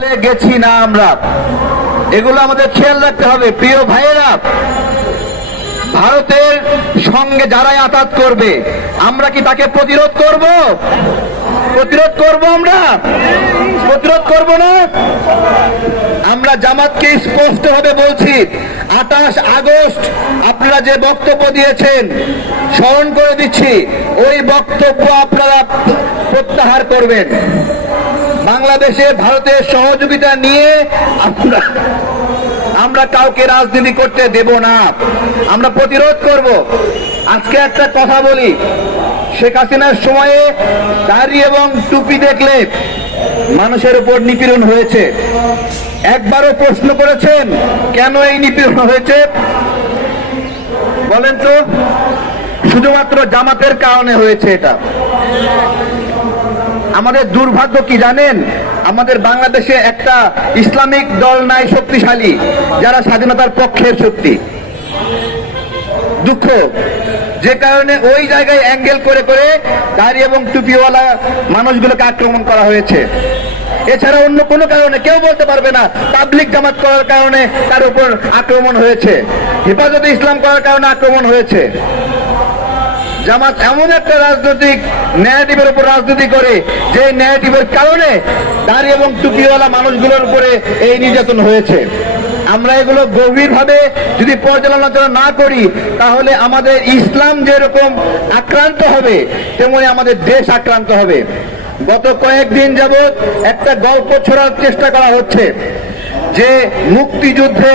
গেছি না আমরা, এগুলো আমাদের খেয়াল রাখতে হবে। প্রিয় ভাইয়েরা, ভারতের সঙ্গে যারাই আঘাত করবে আমরা কি তাকে প্রতিরোধ করব? আমরা প্রতিরোধ করব না? আমরা জামাতকে স্পষ্টভাবে বলছি, 28 আগস্ট আপনারা যে বক্তব্য দিয়েছেন স্মরণ করে দিচ্ছি, ওই বক্তব্য আপনারা প্রত্যাহার করবেন। বাংলাদেশে ভারতের সহযোগিতা নিয়ে আমরা কাউকে রাজনীতি করতে দেব না, আমরা প্রতিরোধ করব। আজকে একটা কথা বলি, শেখ হাসিনার সময়ে দাড়ি এবং টুপি দেখলে মানুষের উপর নিপীড়ন হয়েছে। একবারও প্রশ্ন করেছেন কেন এই নিপীড়ন হয়েছে? বলেন তো। শুধুমাত্র জামাতের কারণে হয়েছে এটা। আমাদের দুর্ভাগ্য কি জানেন? আমাদের বাংলাদেশে একটা ইসলামিক দল নাই শক্তিশালী, যারা স্বাধীনতার পক্ষের শক্তি। দুঃখ, যে কারণে ওই জায়গায় অ্যাঙ্গেল করে করে দাড়ি এবং টুপিওয়ালা মানুষগুলোকে আক্রমণ করা হয়েছে। এছাড়া অন্য কোনো কারণে কেউ বলতে পারবে না তাবলিগ জামাত করার কারণে তার উপর আক্রমণ হয়েছে, হেফাজতে ইসলাম করার কারণে আক্রমণ হয়েছে। জামাত এমন একটা রাজনৈতিক ন্যারেটিভের উপর রাজনীতি করে যে ন্যারেটিভের কারণে দাড়ি এবং টুপিওয়ালা মানুষগুলোর উপরে এই নির্যাতন হয়েছে। আমরা এগুলো গভীরভাবে যদি পর্যালোচনা না করি তাহলে আমাদের ইসলাম যেরকম আক্রান্ত হবে তেমনি আমাদের দেশ আক্রান্ত হবে। গত কয়েকদিন যাবৎ একটা গল্প ছড়ার চেষ্টা করা হচ্ছে যে মুক্তিযুদ্ধে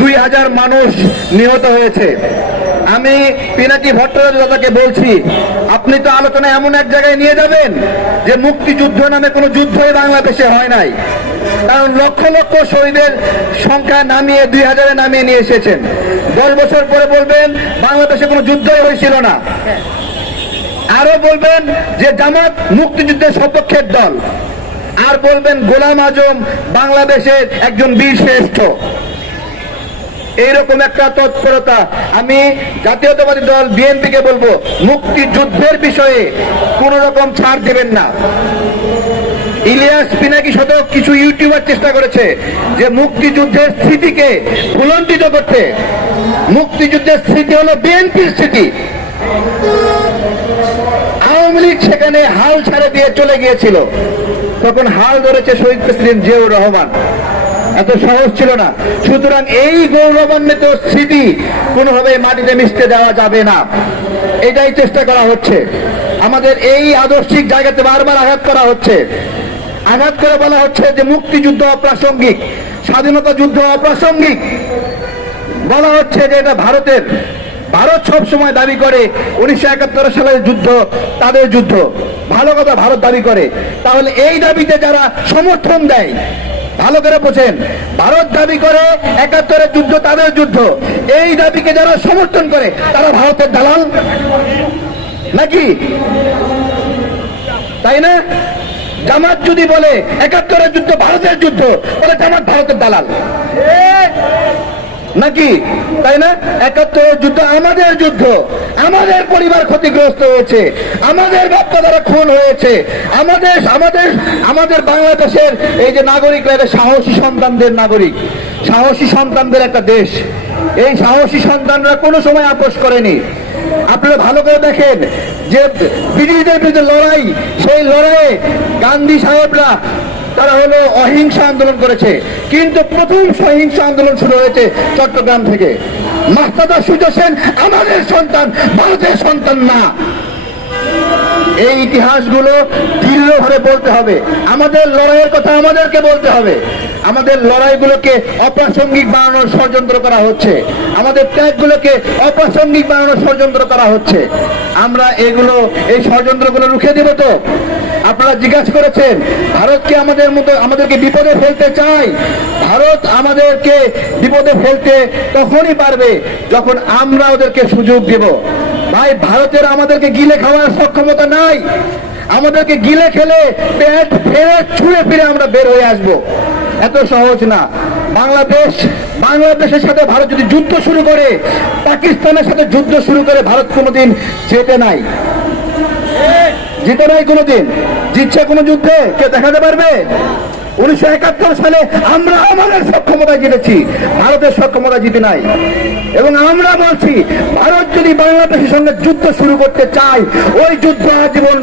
2000 মানুষ নিহত হয়েছে। আমি পিনাকি ভট্টাচার্যকে বলছি, আপনি তো আলোচনা এমন এক জায়গায় নিয়ে যাবেন যে মুক্তিযুদ্ধ নামে কোনো যুদ্ধই বাংলাদেশে হয় নাই, কারণ লক্ষ লক্ষ শহীদের সংখ্যা নামিয়ে 2000-এ নামিয়ে নিয়ে এসেছেন। 10 বছর পরে বলবেন বাংলাদেশে কোনো যুদ্ধই হয়েছিল না। আরো বলবেন যে জামাত মুক্তিযুদ্ধের সপক্ষের দল, আর বলবেন গোলাম আজম বাংলাদেশের একজন বীর শ্রেষ্ঠ। এইরকম একটা তৎপরতা। আমি জাতীয়তাবাদী দল বিএনপিকে বলবো, মুক্তিযুদ্ধের বিষয়ে কোন রকম ছাড় দেবেন না। ইলিয়াস পিনাকি সহ কিছু ইউটিউবার চেষ্টা করেছে যে মুক্তিযুদ্ধের স্মৃতিকে ভুলণ্ঠিত করতে। মুক্তিযুদ্ধের স্মৃতি হলো বিএনপির স্মৃতি। আওয়ামী লীগ সেখানে হাল ছাড়ে দিয়ে চলে গিয়েছিল, তখন হাল ধরেছে শহীদ প্রেসিডেন্ট জিয়াউর রহমান। এত সহজ ছিল না। সুতরাং এই গৌরবান্বিত স্মৃতি কোনোভাবে মাটিতে মিশতে দেওয়া যাবে না, এটাই চেষ্টা করা হচ্ছে। আমাদের এই আদর্শিক জায়গাতে বারবার আঘাত করা হচ্ছে। আঘাত করে বলা হচ্ছে যে মুক্তিযুদ্ধ অপ্রাসঙ্গিক, স্বাধীনতা যুদ্ধ অপ্রাসঙ্গিক। বলা হচ্ছে যে এটা ভারতের। ভারত সব সময় দাবি করে 1971 সালের যুদ্ধ তাদের যুদ্ধ। ভালো কথা, ভারত দাবি করে। তাহলে এই দাবিতে যারা সমর্থন দেয়, ভালো করে বোঝেন, ভারত দাবি করে 71-এর যুদ্ধ তাদের যুদ্ধ। এই দাবিকে যারা সমর্থন করে তারা ভারতের দালাল নাকি? তাই না? জামাত যদি বলে 71-এর যুদ্ধ ভারতের যুদ্ধ, তাহলে জামাত ভারতের দালাল নাকি? তাই না? 71-এর যুদ্ধ আমাদের যুদ্ধ, আমাদের পরিবার ক্ষতিগ্রস্ত হয়েছে, আমাদের বাপ-দাদারা খুন হয়েছে, আমাদের বাংলাদেশের এই যে নাগরিকরা, এটা সাহসী সন্তানদের নাগরিক, সাহসী সন্তানদের একটা দেশ। এই সাহসী সন্তানরা কোনো সময় আপোষ করেনি। আপনারা ভালো করে দেখেন যে ব্রিটিশদের বিরুদ্ধে লড়াই, সেই লড়াইয়ে গান্ধী সাহেবরা তারা হলো অহিংসা আন্দোলন করেছে, কিন্তু প্রথম সহিংস আন্দোলন শুরু হয়েছে চট্টগ্রাম থেকে। মাহতাবা সূর্য সেন আমাদের সন্তান, ভারতের সন্তান না। এই ইতিহাসগুলো দৃঢ়ভাবে বলতে হবে। আমাদের লড়াইয়ের কথা আমাদেরকে বলতে হবে। আমাদের লড়াইগুলোকে অপ্রাসঙ্গিক বানানোর ষড়যন্ত্র করা হচ্ছে, আমাদের ত্যাগগুলোকে অপ্রাসঙ্গিক বানানোর ষড়যন্ত্র করা হচ্ছে। আমরা এই ষড়যন্ত্রগুলো রুখে দিব তো? আপনারা জিজ্ঞাসা করেছেন ভারতকে আমাদেরকে বিপদে ফেলতে চায়। ভারত আমাদেরকে বিপদে ফেলতে তখনই পারবে যখন আমরা ওদেরকে সুযোগ দেব। ভাই, ভারতের আমাদেরকে গিলে খাওয়ার সক্ষমতা নাই। আমাদেরকে গিলে খেলে পেট ফেরে ছুঁড়ে ফিরে আমরা বের হয়ে আসব, এত সহজ না। বাংলাদেশের সাথে ভারত যদি যুদ্ধ শুরু করে, পাকিস্তানের সাথে যুদ্ধ শুরু করে, ভারত কোনোদিন জিতে নাই কোনোদিন। জিতছে কোনো যুদ্ধে কে দেখাতে পারবে? 1971 সালে আমরা আমাদের সক্ষমতা জিতেছি, ভারতের সক্ষমতা জিতে নাই। এবং আমরা বলছি, ভারত যদি বাংলাদেশের সঙ্গে যুদ্ধ শুরু করতে চায়, ওই যুদ্ধ আজীবন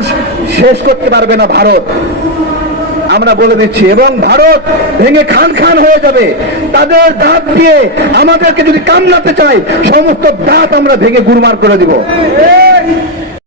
শেষ করতে পারবে না ভারত, আমরা বলে দিচ্ছি। এবং ভারত ভেঙে খান খান হয়ে যাবে। তাদের দাঁত দিয়ে আমাদেরকে যদি কামড়াতে চায়, সমস্ত দাঁত আমরা ভেঙে গুড়মার করে দিব।